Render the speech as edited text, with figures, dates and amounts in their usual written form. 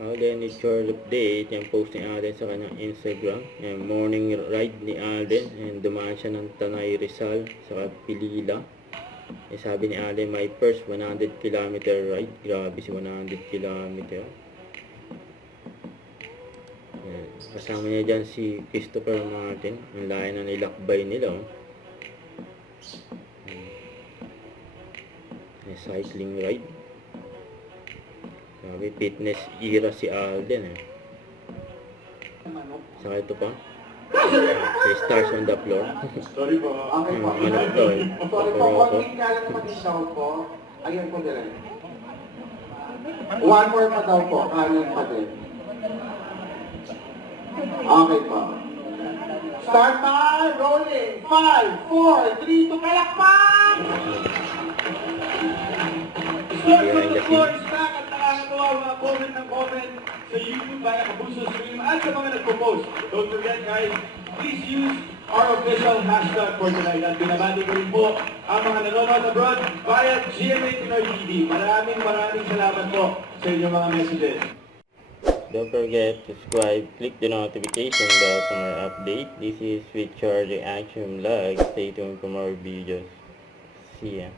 Alden is short update. Yung post ni Alden sa kanyang Instagram. Yung morning ride ni Alden. And dumaan siya ng Tanay Rizal sa Pilila. Sabi ni Alden, my first 100 km ride. Grabe si 100 km. Kasama niya dyan si Christopher Martin. Ang layo na nilakbay nila. Cycling ride. Grabe, fitness era si Alden Saka ito pa. Sa Stars on the Floor. Sorry po. Okay po. Ano to Sorry po. Konting kala naman i-shout po. Ayun po din. One more pa daw po. Kanin pa din. Okay po. Start time. Rolling. 5, 4, 3, 2, kalakpan! Start from the floor is back at nakakatawa mga comment ng comment sa YouTube via Kapuso Stream at sa mga nagpo-post. Don't forget guys, please use our official hashtag for tonight. At binabati ko rin po ang mga nanonood abroad via GMA Pinoy TV. Maraming salamat po sa inyong mga messages. Don't forget to subscribe, click the notification bell for more update. This is Richard Reaction Vlog. Stay tuned for more videos. See ya.